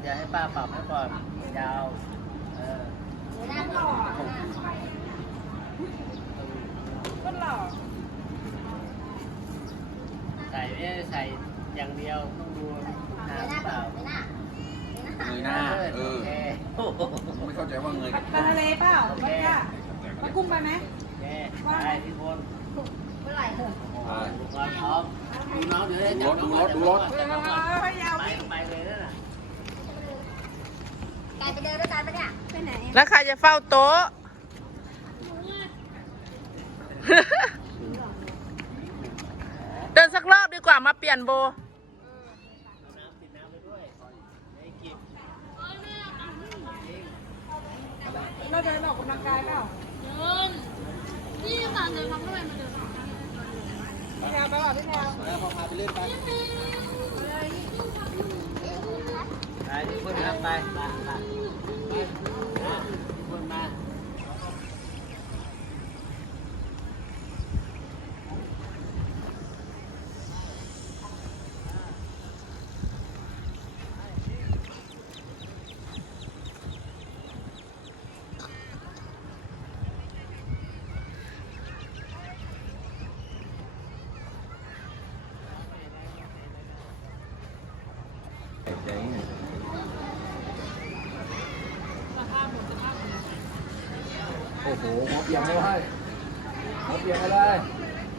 เดี๋ยวจะให้ป้าปรับให้ก่อนยาวเออก็หล่อใส่ไม่ได้ใส่อย่างเดียวต้องดูทางหรือเปล่าเงยหน้าเออโอเคโอ้โหผมไม่เข้าใจว่าเงยไปทะเลเปล่าไปจ้ะไปกุ้งไปไหมโอเคไปที่บนเมื่อไหร่เถอะใช่อุปกรณ์พร้อมดูน้องเดี๋ยวได้จับน้องดูรถดูรถจับน้องก่อนไปยาวไปไปเลยนั่นน่ะ กายไปเดินด้วยกันปะเนี่ย ไปไหนแล้วใครจะเฝ้าโต๊ะ เดินสักรอบดีกว่ามาเปลี่ยนโบน้ำติดน้ำไปด้วยไอ้กิบเราเดินออกกำลังกายเปล่านี่ตาเดินทำทำไมมาเดินพี่แพรไปเปล่าพี่แพรแล้วพอพาไปเล่นไปไปที่บนครับไปไปไป โอ้โหหมอเปียกไม่ได้หมอเปียกไม่ได้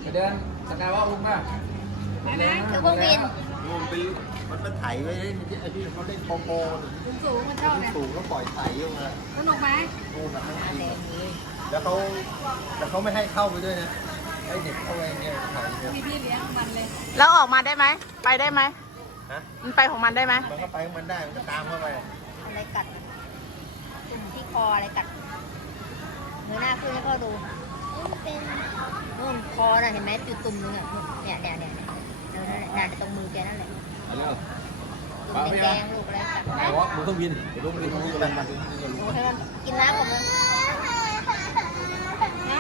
ไปเดินสกายว่าอุ้มอะคือพวกบินมันเป็นมันเป็นไถไว้ไอ้ที่เขาเล่นโปโปสูงสูงมันชอบเนี่ยสูงก็ปล่อยไถลงมาสนุกไหมโน่นนะข้างในแล้วเขาแต่เขาไม่ให้เข้าไปด้วยนะให้เด็กเข้าไปเนี่ยไถเนี่ยมีพี่เลี้ยงมันเลยแล้วออกมาได้ไหม ไปได้ไหมฮะมันไปของมันได้ไหมมันก็ไปของมันได้มันก็ตามเข้าไปอะไรกัดตุ่มที่คออะไรกัดมือหน้าขึ้นให้พ่ อดูเป็นนู่นคอน่ะเห็นไหมจุดตุ่มนึงอะเนี่ยเนี่ยเนี่ยเนี่ยเดี๋ยวนั่นแหละน่าจะตรงมือแกนั่นแหละเอาเร็วตุ่มแดงๆลูกอะไรกัดไหนวะมือเครื่องบินเดี๋ยวลูกบินมือกันมาโอ้ให้มันกินน้ำก่อนมันนะ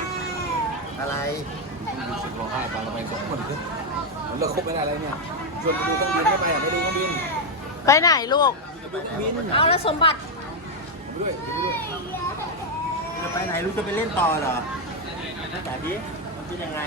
อะไรรู้สึกร้องไห้ตอนเราไปสองคนขึ้นมันเลิกคบไม่ได้แล้วเนี่ยชวนไปดูเครื่องบินไม่ไปอะไม่ดูเครื่องบินไปไหนลูกจะดูเครื่องบินเอาแล้วสมบัติไปด้วยไปด้วย จะไปไหนลูกจะไปเล่นต่อเหรอแต่พี่มันเป็นยังไง